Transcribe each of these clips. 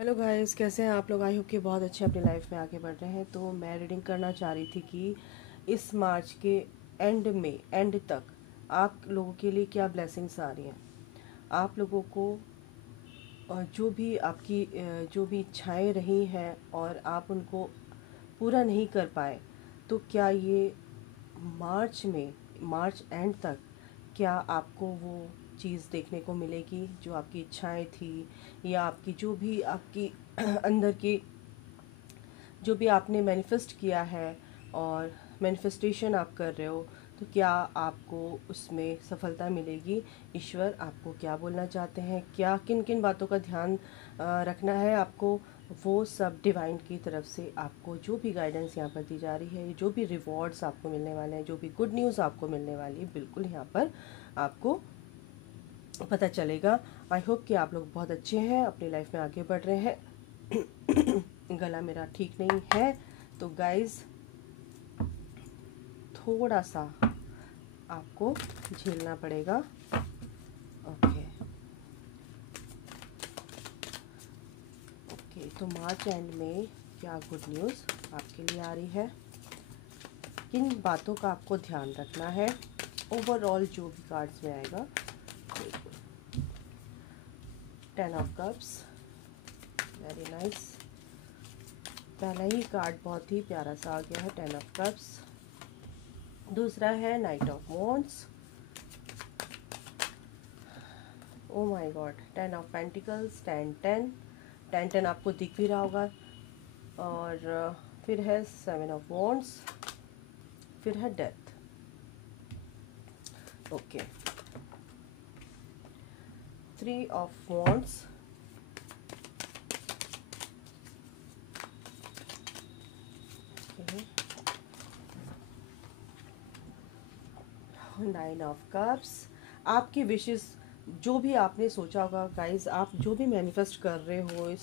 Hello guys, कैसे हैं आप लोग। आई होप कि बहुत अच्छे अपनी लाइफ में आगे बढ़ रहे हैं। तो मैं रीडिंग करना चाह रही थी कि इस मार्च के एंड तक आप लोगों के लिए क्या ब्लेसिंग्स आ रही हैं। आप लोगों को जो भी आपकी जो भी इच्छाएं रही हैं और आप उनको पूरा नहीं कर पाए, तो क्या ये मार्च एंड तक क्या आपको वो चीज़ देखने को मिलेगी जो आपकी इच्छाएं थी, या आपकी जो भी आपकी अंदर की जो भी आपने मैनिफेस्ट किया है और मैनिफेस्टेशन आप कर रहे हो, तो क्या आपको उसमें सफलता मिलेगी। ईश्वर आपको क्या बोलना चाहते हैं, क्या किन किन बातों का ध्यान रखना है आपको, वो सब डिवाइन की तरफ से आपको जो भी गाइडेंस यहाँ पर दी जा रही है, जो भी रिवॉर्ड्स आपको मिलने वाले हैं, जो भी गुड न्यूज़ आपको मिलने वाली है, बिल्कुल यहाँ पर आपको पता चलेगा। आई होप कि आप लोग बहुत अच्छे हैं, अपनी लाइफ में आगे बढ़ रहे हैं। गला मेरा ठीक नहीं है, तो गाइस थोड़ा सा आपको झेलना पड़ेगा। ओके ओके, तो मार्च एंड में क्या गुड न्यूज़ आपके लिए आ रही है, किन बातों का आपको ध्यान रखना है, ओवरऑल जो भी कार्ड्स में आएगा। 10 ऑफ कप्स, वेरी नाइस। पहला ही कार्ड बहुत ही प्यारा सा आ गया है, 10 ऑफ कप्स। दूसरा है night of wands. Oh my God, 10 of pentacles, 10 आपको दिख भी रहा होगा। और फिर है 7 ऑफ वॉन्ड्स, फिर है death. Okay, 3 of wands, 9 of cups. आपकी विशेस जो भी आपने सोचा होगा गाइज, आप जो भी मैनिफेस्ट कर रहे हो इस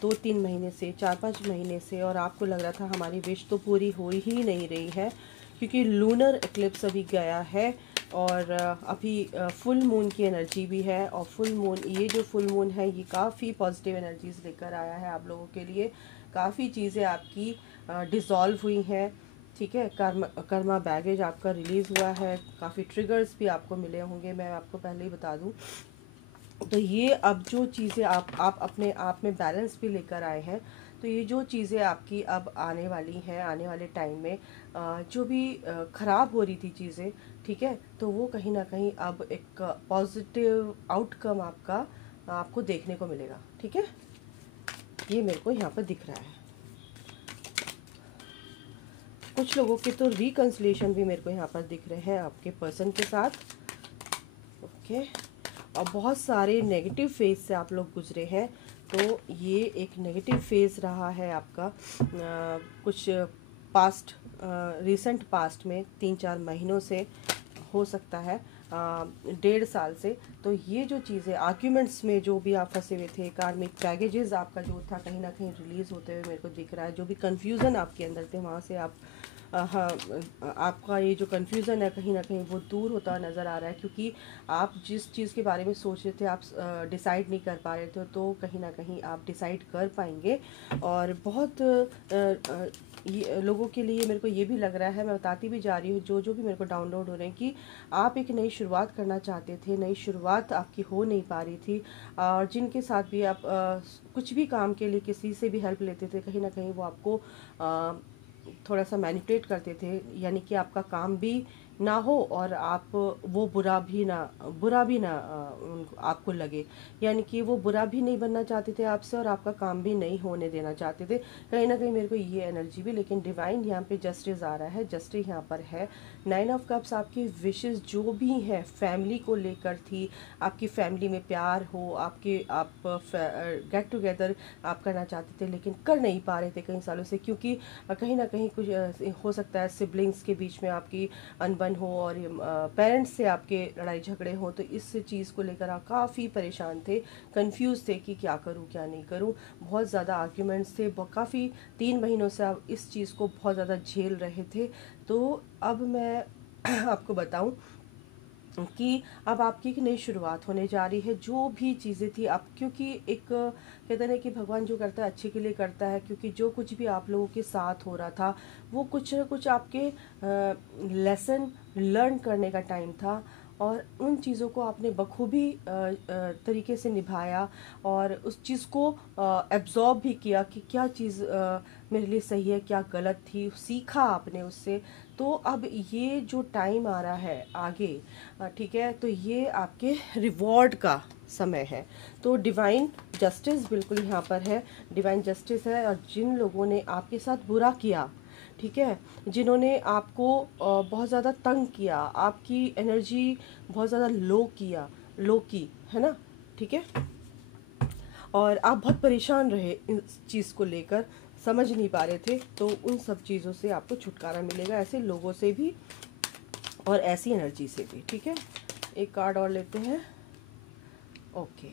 2-3 महीने से, 4-5 महीने से, और आपको लग रहा था हमारी विश तो पूरी हो ही नहीं रही है, क्योंकि लूनर एक्लिप्स अभी गया है और अभी फुल मून की एनर्जी भी है। और फुल मून, ये जो फुल मून है ये काफ़ी पॉजिटिव एनर्जीज लेकर आया है आप लोगों के लिए। काफ़ी चीज़ें आपकी डिज़ोल्व हुई हैं, ठीक है। कर्मा बैगेज आपका रिलीज़ हुआ है, काफ़ी ट्रिगर्स भी आपको मिले होंगे, मैं आपको पहले ही बता दूं। तो ये अब जो चीज़ें आप अपने आप में बैलेंस भी लेकर आए हैं, तो ये जो चीज़ें आपकी अब आने वाली हैं, आने वाले टाइम में जो भी ख़राब हो रही थी चीज़ें, ठीक है, तो वो कहीं ना कहीं अब एक पॉजिटिव आउटकम आपका आपको देखने को मिलेगा, ठीक है। ये मेरे को यहाँ पर दिख रहा है। कुछ लोगों के तो रिकन्सिलेशन भी मेरे को यहाँ पर दिख रहे हैं आपके पर्सन के साथ। ओके, और बहुत सारे नेगेटिव फेज से आप लोग गुजरे हैं, तो ये एक नेगेटिव फेज रहा है आपका कुछ पास्ट, रिसेंट पास्ट में 3-4 महीनों से, हो सकता है 1.5 साल से। तो ये जो चीज़ें आर्ग्यूमेंट्स में जो भी आप फंसे हुए थे, कार्मिक बैगेजेस आपका जो था कहीं ना कहीं रिलीज़ होते हुए मेरे को दिख रहा है। जो भी कन्फ्यूज़न आपके अंदर थे वहाँ से आप हाँ, आपका ये जो कन्फ्यूज़न है कहीं ना कहीं वो दूर होता नज़र आ रहा है, क्योंकि आप जिस चीज़ के बारे में सोच रहे थे आप डिसाइड नहीं कर पा रहे थे, तो कहीं ना कहीं आप डिसाइड कर पाएंगे। और बहुत ये लोगों के लिए मेरे को ये भी लग रहा है, मैं बताती भी जा रही हूँ जो जो भी मेरे को डाउनलोड हो रहे हैं, कि आप एक नई शुरुआत करना चाहते थे, नई शुरुआत आपकी हो नहीं पा रही थी। और जिनके साथ भी आप कुछ भी काम के लिए किसी से भी हेल्प लेते थे, कहीं ना कहीं वो आपको थोड़ा सा मैनिपुलेट करते थे, यानी कि आपका काम भी ना हो और आप वो बुरा भी ना आपको लगे, यानी कि वो बुरा भी नहीं बनना चाहते थे आपसे और आपका काम भी नहीं होने देना चाहते थे। कहीं ना कहीं मेरे को ये एनर्जी भी, लेकिन डिवाइन यहाँ पे जस्टिस आ रहा है, जस्टिस यहाँ पर है। 9 ऑफ कप्स आपकी विशेस जो भी है फैमिली को लेकर थी, आपकी फैमिली में प्यार हो, आप गेट टुगेदर आप करना चाहते थे लेकिन कर नहीं पा रहे थे कई सालों से, क्योंकि कहीं ना कहीं कुछ हो सकता है सिबलिंग्स के बीच में आपकी अनबन हो और पेरेंट्स से आपके लड़ाई झगड़े हो, तो इस चीज़ को लेकर आप काफ़ी परेशान थे, कंफ्यूज थे कि क्या करूं क्या नहीं करूं। बहुत ज़्यादा आर्ग्यूमेंट्स थे, काफ़ी 3 महीनों से आप इस चीज़ को बहुत ज़्यादा झेल रहे थे। तो अब मैं आपको बताऊं, कि अब आपकी एक नई शुरुआत होने जा रही है। जो भी चीज़ें थी अब, क्योंकि एक कहते हैं कि भगवान जो करता है अच्छे के लिए करता है, क्योंकि जो कुछ भी आप लोगों के साथ हो रहा था वो कुछ ना कुछ आपके लेसन लर्न करने का टाइम था, और उन चीज़ों को आपने बखूबी तरीके से निभाया और उस चीज़ को एब्जॉर्ब भी किया कि क्या चीज़ मेरे लिए सही है, क्या गलत थी, सीखा आपने उससे। तो अब ये जो टाइम आ रहा है आगे, ठीक है, तो ये आपके रिवॉर्ड का समय है। तो डिवाइन जस्टिस बिल्कुल यहाँ पर है, डिवाइन जस्टिस है। और जिन लोगों ने आपके साथ बुरा किया, ठीक है, जिन्होंने आपको बहुत ज़्यादा तंग किया, आपकी एनर्जी बहुत ज़्यादा लो की है ना, ठीक है, और आप बहुत परेशान रहे इस चीज़ को लेकर, समझ नहीं पा रहे थे, तो उन सब चीज़ों से आपको छुटकारा मिलेगा, ऐसे लोगों से भी और ऐसी एनर्जी से भी। ठीक है, एक कार्ड और लेते हैं। Okay,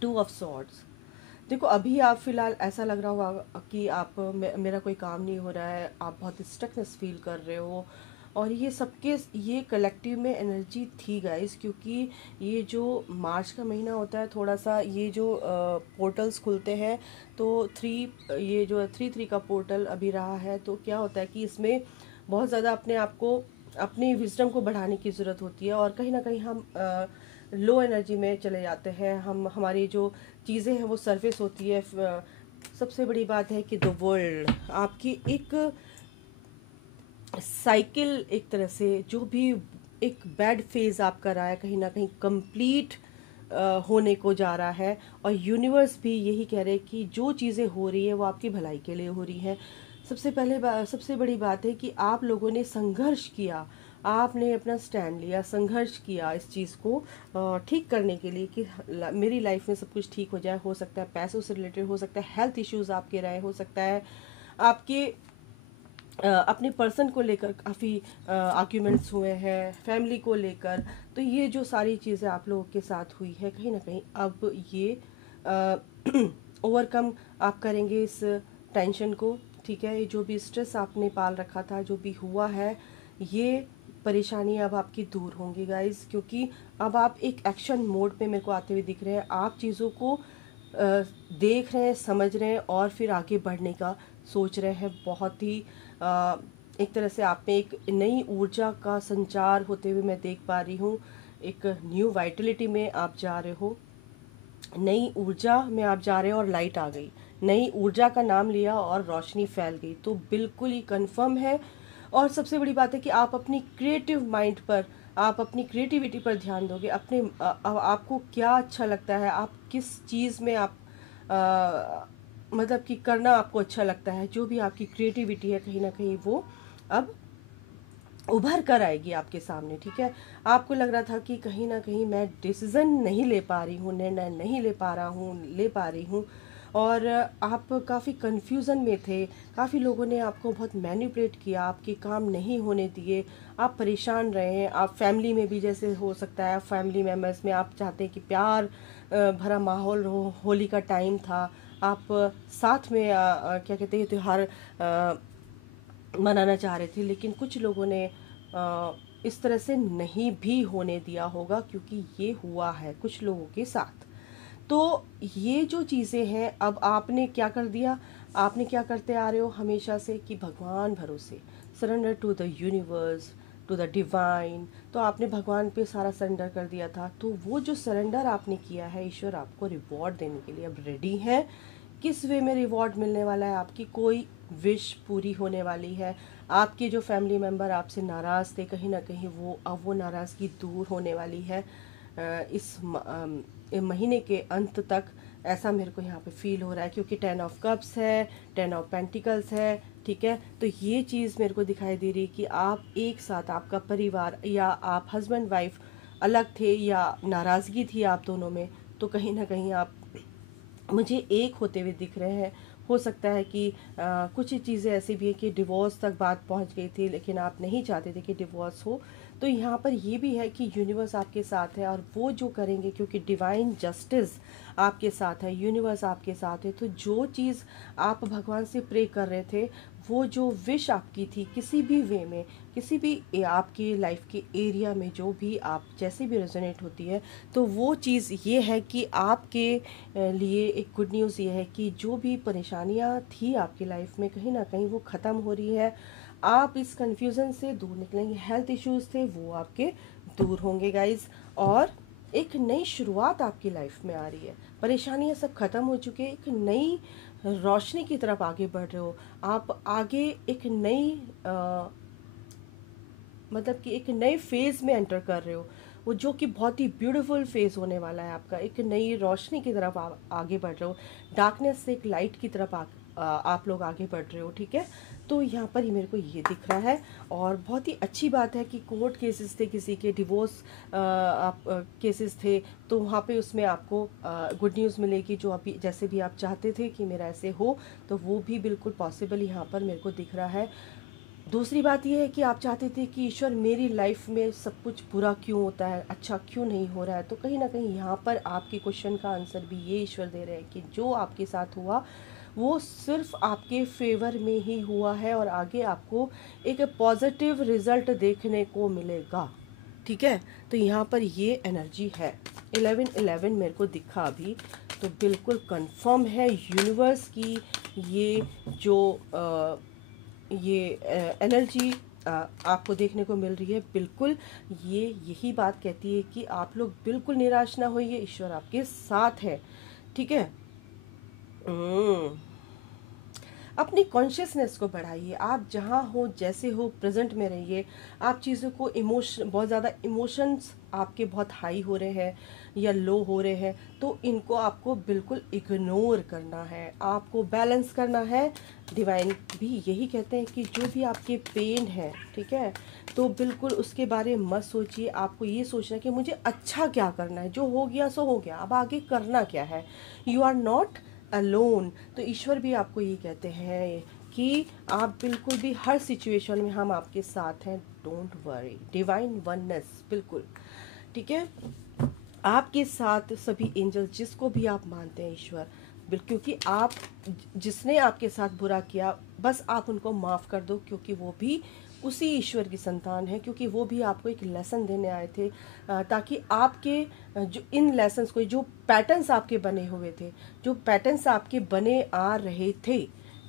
2 of swords. देखो अभी आप फिलहाल ऐसा लग रहा होगा कि आप मेरा कोई काम नहीं हो रहा है, आप बहुत स्टकनेस फील कर रहे हो, और ये सबके ये कलेक्टिव में एनर्जी थी गाइस, क्योंकि ये जो मार्च का महीना होता है, थोड़ा सा ये जो पोर्टल्स खुलते हैं, तो ये जो 3 का पोर्टल अभी रहा है, तो क्या होता है कि इसमें बहुत ज़्यादा अपने आप को, अपनी विजडम को बढ़ाने की ज़रूरत होती है, और कहीं ना कहीं हम लो एनर्जी में चले जाते हैं, हमारी जो चीज़ें हैं वो सरफेस होती है। सबसे बड़ी बात है कि द वर्ल्ड आपकी एक साइकिल, एक तरह से जो भी एक बैड फेज आपका रहा है, कहीं ना कहीं कंप्लीट होने को जा रहा है, और यूनिवर्स भी यही कह रहे हैं कि जो चीज़ें हो रही है वो आपकी भलाई के लिए हो रही है। सबसे बड़ी बात है कि आप लोगों ने संघर्ष किया, आपने अपना स्टैंड लिया, संघर्ष किया इस चीज़ को ठीक करने के लिए कि मेरी लाइफ में सब कुछ ठीक हो जाए। हो सकता है पैसों से रिलेटेड, हो सकता है हेल्थ इश्यूज आपके रहे, हो सकता है आपके अपने पर्सन को लेकर काफ़ी आर्ग्यूमेंट्स हुए हैं, फैमिली को लेकर। तो ये जो सारी चीज़ें आप लोगों के साथ हुई है, कहीं ना कहीं अब ये ओवरकम आप करेंगे इस टेंशन को। ठीक है, ये जो भी स्ट्रेस आपने पाल रखा था, जो भी हुआ है, ये परेशानी अब आपकी दूर होंगी गाइस, क्योंकि अब आप एक एक्शन मोड पे मेरे को आते हुए दिख रहे हैं। आप चीज़ों को देख रहे हैं, समझ रहे हैं, और फिर आगे बढ़ने का सोच रहे हैं। बहुत ही एक तरह से आप में एक नई ऊर्जा का संचार होते हुए मैं देख पा रही हूँ। एक न्यू वाइटलिटी में आप जा रहे हो, नई ऊर्जा में आप जा रहे हो, और लाइट आ गई। नई ऊर्जा का नाम लिया और रोशनी फैल गई, तो बिल्कुल ही कंफर्म है। और सबसे बड़ी बात है कि आप अपनी क्रिएटिव माइंड पर, आप अपनी क्रिएटिविटी पर ध्यान दोगे। अपने आपको क्या अच्छा लगता है, आप किस चीज़ में आप मतलब कि करना आपको अच्छा लगता है, जो भी आपकी क्रिएटिविटी है, कहीं ना कहीं वो अब उभर कर आएगी आपके सामने। ठीक है, आपको लग रहा था कि कहीं ना कहीं मैं डिसीज़न नहीं ले पा रही हूँ, निर्णय नहीं ले पा रही हूँ, और आप काफ़ी कन्फ्यूज़न में थे। काफ़ी लोगों ने आपको बहुत मैनिपुलेट किया, आपके काम नहीं होने दिए, आप परेशान रहे हैं। आप फैमिली में भी, जैसे हो सकता है फैमिली मेम्बर्स में आप चाहते हैं कि प्यार भरा माहौल हो, होली का टाइम था, आप साथ में क्या कहते हैं त्यौहार मनाना चाह रहे थे, लेकिन कुछ लोगों ने इस तरह से नहीं भी होने दिया होगा, क्योंकि ये हुआ है कुछ लोगों के साथ। तो ये जो चीज़ें हैं, अब आपने क्या कर दिया, आपने क्या करते आ रहे हो हमेशा से कि भगवान भरोसे, surrender to the universe, to the divine. तो आपने भगवान पे सारा सरेंडर कर दिया था, तो वो जो सरेंडर आपने किया है, ईश्वर आपको रिवॉर्ड देने के लिए अब रेडी है। किस वे में रिवॉर्ड मिलने वाला है, आपकी कोई विश पूरी होने वाली है। आपके जो फैमिली मेम्बर आपसे नाराज़ थे, कहीं ना कहीं वो अब वो नाराज़गी दूर होने वाली है इस महीने के अंत तक। ऐसा मेरे को यहाँ पे फील हो रहा है, क्योंकि 10 ऑफ कप्स है, 10 ऑफ पेंटिकल्स है। ठीक है, तो ये चीज़ मेरे को दिखाई दे रही कि आप एक साथ, आपका परिवार, या आप हस्बैंड वाइफ अलग थे, या नाराज़गी थी आप दोनों में, तो कहीं ना कहीं आप मुझे एक होते हुए दिख रहे हैं। हो सकता है कि कुछ चीज़ें ऐसी भी है कि डिवोर्स तक बात पहुंच गई थी, लेकिन आप नहीं चाहते थे कि डिवोर्स हो, तो यहाँ पर ये भी है कि यूनिवर्स आपके साथ है और वो जो करेंगे, क्योंकि डिवाइन जस्टिस आपके साथ है, यूनिवर्स आपके साथ है। तो जो चीज़ आप भगवान से प्रे कर रहे थे, वो जो विश आपकी थी, किसी भी वे में, किसी भी आपकी लाइफ के एरिया में जो भी आप जैसे भी रेजोनेट होती है, तो वो चीज़ ये है कि आपके लिए एक गुड न्यूज़ ये है कि जो भी परेशानियां थी आपकी लाइफ में, कहीं ना कहीं वो ख़त्म हो रही है। आप इस कन्फ्यूज़न से दूर निकलेंगे। हेल्थ इश्यूज़ थे वो आपके दूर होंगे गाइज, और एक नई शुरुआत आपकी लाइफ में आ रही है। परेशानियां सब ख़त्म हो चुकी है, एक नई रोशनी की तरफ आगे बढ़ रहे हो आप। आगे एक नई मतलब कि एक नए फेज़ में एंटर कर रहे हो, वो जो कि बहुत ही ब्यूटीफुल फेज़ होने वाला है आपका। एक नई रोशनी की तरफ आगे बढ़ रहे हो, डार्कनेस से एक लाइट की तरफ आप लोग आगे बढ़ रहे हो, ठीक है। तो यहाँ पर ही मेरे को ये दिख रहा है, और बहुत ही अच्छी बात है कि कोर्ट केसेस थे, किसी के डिवोर्स आप केसेस थे, तो वहाँ पे उसमें आपको गुड न्यूज़ मिलेगी। जो अभी जैसे भी आप चाहते थे कि मेरा ऐसे हो, तो वो भी बिल्कुल पॉसिबल यहाँ पर मेरे को दिख रहा है। दूसरी बात यह है कि आप चाहते थे कि ईश्वर मेरी लाइफ में सब कुछ बुरा क्यों होता है, अच्छा क्यों नहीं हो रहा है। तो कहीं ना कहीं यहाँ पर आपके क्वेश्चन का आंसर भी ये ईश्वर दे रहे हैं कि जो आपके साथ हुआ वो सिर्फ आपके फेवर में ही हुआ है, और आगे आपको एक पॉजिटिव रिजल्ट देखने को मिलेगा, ठीक है। तो यहाँ पर ये एनर्जी है। 11-11 मेरे को दिखा अभी, तो बिल्कुल कंफर्म है यूनिवर्स की ये जो ये एनर्जी आपको देखने को मिल रही है। बिल्कुल ये यही बात कहती है कि आप लोग बिल्कुल निराश ना होइए, ईश्वर आपके साथ है, ठीक है। अपनी कॉन्शियसनेस को बढ़ाइए। आप जहाँ हो, जैसे हो, प्रेजेंट में रहिए। आप चीज़ों को बहुत ज़्यादा इमोशंस आपके बहुत हाई हो रहे हैं या लो हो रहे हैं, तो इनको आपको बिल्कुल इग्नोर करना है, आपको बैलेंस करना है। डिवाइन भी यही कहते हैं कि जो भी आपके पेन है, ठीक है, तो बिल्कुल उसके बारे में मत सोचिए। आपको ये सोचना कि मुझे अच्छा क्या करना है, जो हो गया सो हो गया, अब आगे करना क्या है। You are not alone. तो ईश्वर भी आपको ये कहते हैं कि आप बिल्कुल भी हर सिचुएशन में हम आपके साथ हैं, डोंट वरी। डिवाइन वननेस बिल्कुल, ठीक है, आपके साथ सभी एंजल, जिसको भी आप मानते हैं ईश्वर, क्योंकि आप जिसने आपके साथ बुरा किया, बस आप उनको माफ़ कर दो, क्योंकि वो भी उसी ईश्वर की संतान है, क्योंकि वो भी आपको एक लेसन देने आए थे, ताकि आपके जो इन लेसन्स को, जो पैटर्न्स आपके बने हुए थे, जो पैटर्न्स आपके बने आ रहे थे,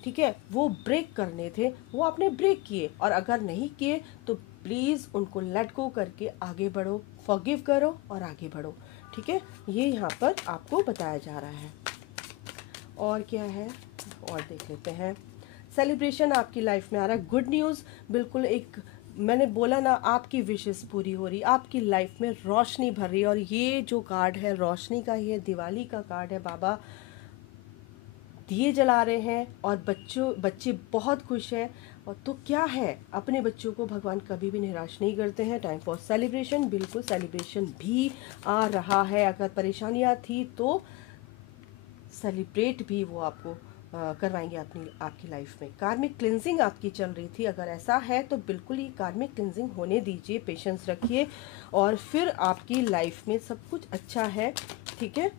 ठीक है, वो ब्रेक करने थे, वो आपने ब्रेक किए। और अगर नहीं किए तो प्लीज़ उनको लेट गो करके आगे बढ़ो, फॉरगिव करो और आगे बढ़ो, ठीक है। ये यहाँ पर आपको बताया जा रहा है। और क्या है, और देख लेते हैं। सेलिब्रेशन आपकी लाइफ में आ रहा है, गुड न्यूज़। बिल्कुल एक मैंने बोला ना, आपकी विशेस पूरी हो रही, आपकी लाइफ में रोशनी भर रही है। और ये जो कार्ड है रोशनी का, ये दिवाली का कार्ड है। बाबा दिए जला रहे हैं और बच्चे बहुत खुश हैं। और तो क्या है, अपने बच्चों को भगवान कभी भी निराश नहीं करते हैं। टाइम फॉर सेलिब्रेशन, बिल्कुल सेलिब्रेशन भी आ रहा है। अगर परेशानियां थी तो सेलिब्रेट भी वो आपको करवाएंगे आपकी लाइफ में। कार्मिक क्लिनजिंग आपकी चल रही थी, अगर ऐसा है तो बिल्कुल ये कार्मिक क्लिनजिंग होने दीजिए, पेशेंस रखिए, और फिर आपकी लाइफ में सब कुछ अच्छा है, ठीक है।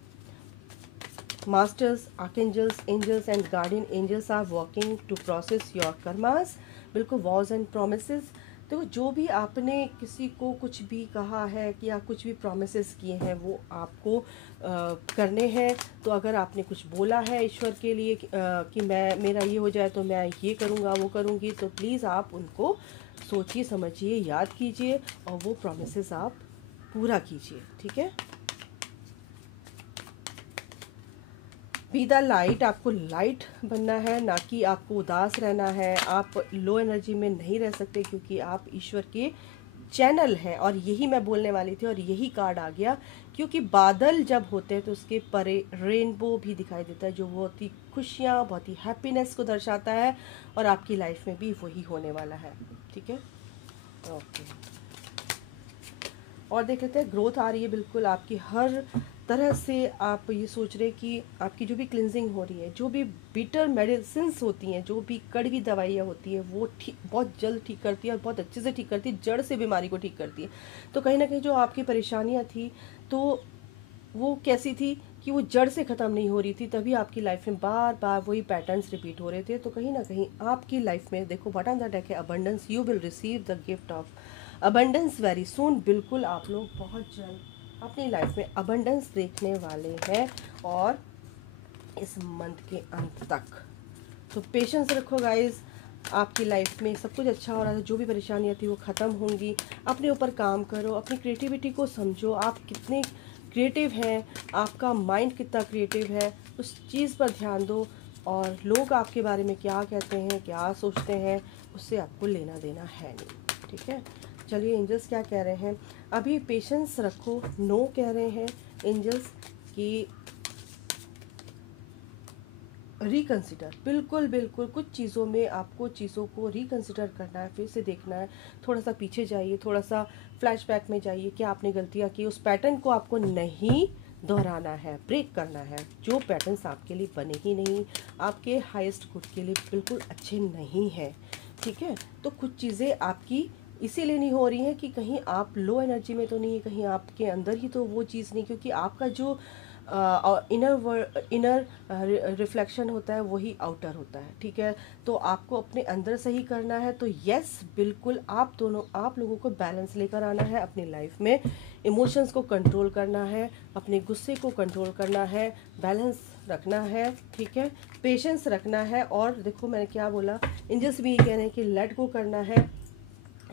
Masters, archangels, angels and guardian angels are working to process your karmas. बिल्कुल वॉज एंड प्रोमिसेस। तो जो भी आपने किसी को कुछ भी कहा है कि या कुछ भी प्रोमिसेस किए हैं, वो आपको करने हैं। तो अगर आपने कुछ बोला है ईश्वर के लिए कि मेरा ये हो जाए तो मैं ये करूँगा, वो करूँगी, तो प्लीज़ आप उनको सोचिए, समझिए, याद कीजिए, और वो प्रोमिसेस आप पूरा कीजिए, ठीक है। बी द लाइट, आपको लाइट बनना है, ना कि आपको उदास रहना है। आप लो एनर्जी में नहीं रह सकते, क्योंकि आप ईश्वर के चैनल हैं। और यही मैं बोलने वाली थी, और यही कार्ड आ गया, क्योंकि बादल जब होते हैं तो उसके परे रेनबो भी दिखाई देता है, जो बहुत ही खुशियाँ, बहुत ही हैप्पीनेस को दर्शाता है। और आपकी लाइफ में भी वही होने वाला है, ठीक है। ओके, और देख लेते हैं। ग्रोथ आ रही है बिल्कुल आपकी हर तरह से आप ये सोच रहे कि आपकी जो भी क्लिनजिंग हो रही है, जो भी बिटर मेडिसिन्स होती हैं, जो भी कड़वी दवाइयाँ होती हैं, वो ठीक, बहुत जल्द ठीक करती है और बहुत अच्छे से ठीक करती है, जड़ से बीमारी को ठीक करती है। तो कहीं ना कहीं जो आपकी परेशानियाँ थी, तो वो कैसी थी कि वो जड़ से ख़त्म नहीं हो रही थी, तभी आपकी लाइफ में बार बार वही पैटर्न्स रिपीट हो रहे थे। तो कहीं ना कहीं आपकी लाइफ में देखो बटन द डेक है abundance, you will receive the gift of abundance very soon. बिल्कुल आप लोग बहुत जल्द अपनी लाइफ में अबंडेंस देखने वाले हैं और इस मंथ के अंत तक। तो पेशेंस रखो गाइस, आपकी लाइफ में सब कुछ अच्छा हो रहा है, जो भी परेशानियाँ थी वो ख़त्म होंगी। अपने ऊपर काम करो, अपनी क्रिएटिविटी को समझो, आप कितने क्रिएटिव हैं, आपका माइंड कितना क्रिएटिव है, उस चीज़ पर ध्यान दो। और लोग आपके बारे में क्या कहते हैं, क्या सोचते हैं, उससे आपको लेना देना है नहीं, ठीक है। चलिए एंजल्स क्या कह रहे हैं, अभी पेशेंस रखो। नो कह रहे हैं एंजल्स कि रिकंसिडर, बिल्कुल बिल्कुल कुछ चीज़ों में आपको चीज़ों को रिकंसिडर करना है, फिर से देखना है, थोड़ा सा पीछे जाइए, थोड़ा सा फ्लैशबैक में जाइए, क्या आपने गलतियाँ की, उस पैटर्न को आपको नहीं दोहराना है, ब्रेक करना है। जो पैटर्न्स आपके लिए बने ही नहीं, आपके हाईएस्ट गुड के लिए बिल्कुल अच्छे नहीं हैं, ठीक है। तो कुछ चीज़ें आपकी इसीलिए नहीं हो रही हैं कि कहीं आप लो एनर्जी में तो नहीं है, कहीं आपके अंदर ही तो वो चीज़ नहीं, क्योंकि आपका जो इनर रिफ्लेक्शन होता है वही आउटर होता है, ठीक है। तो आपको अपने अंदर सही करना है। तो यस बिल्कुल आप लोगों को बैलेंस लेकर आना है अपनी लाइफ में, इमोशंस को कंट्रोल करना है, अपने गुस्से को कंट्रोल करना है, बैलेंस रखना है, ठीक है, पेशेंस रखना है। और देखो मैंने क्या बोला, एंजल्स भी ये कह रहे हैं कि लेट गो करना है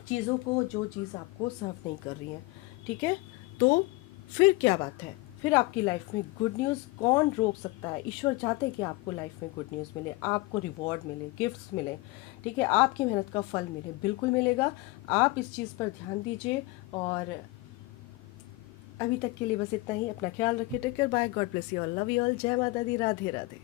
चीज़ों को, जो चीज़ आपको सर्व नहीं कर रही है, ठीक है। तो फिर क्या बात है, फिर आपकी लाइफ में गुड न्यूज़ कौन रोक सकता है। ईश्वर चाहते हैं कि आपको लाइफ में गुड न्यूज़ मिले, आपको रिवॉर्ड मिले, गिफ्ट्स मिले, ठीक है, आपकी मेहनत का फल मिले, बिल्कुल मिलेगा। आप इस चीज़ पर ध्यान दीजिए। और अभी तक के लिए बस इतना ही। अपना ख्याल रखिए, take care, bye, God bless you all, love you all, जय माता दी, राधे राधे।